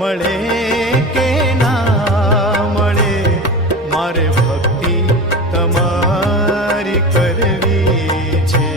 મળે કે ના મળે, મારે ભક્તિ તમારી કરવી છે.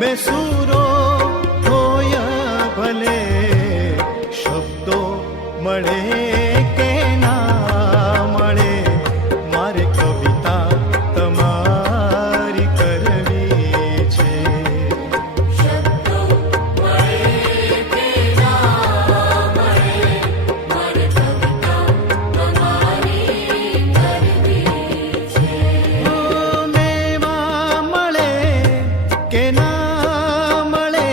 બેસુરો હોય ભલે, શબ્દો મળે કે ના મળે, મારે કવિતા તમારી કરવી છે. મેવા મળે કે ના મળે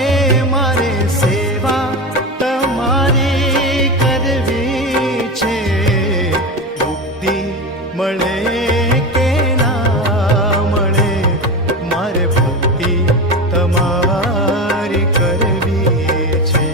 કે ના મળે, મારે ભક્તિ તમારી કરવી છે.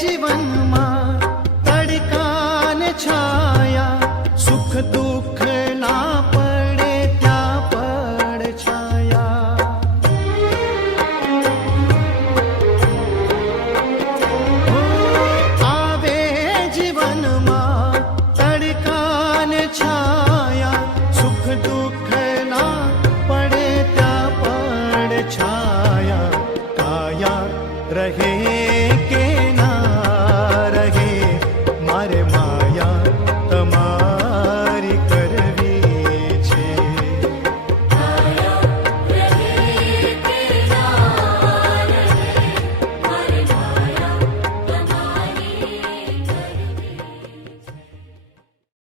જીવનમાં તડકા ને છાયા, સુખ દુઃખ ના પડે ત્યાં પડ છાયા. આવે જીવનમાં તડકા ને છાયા, સુખ દુઃખ ના પડે ત્યાં પડ છાયા. કાયા રહે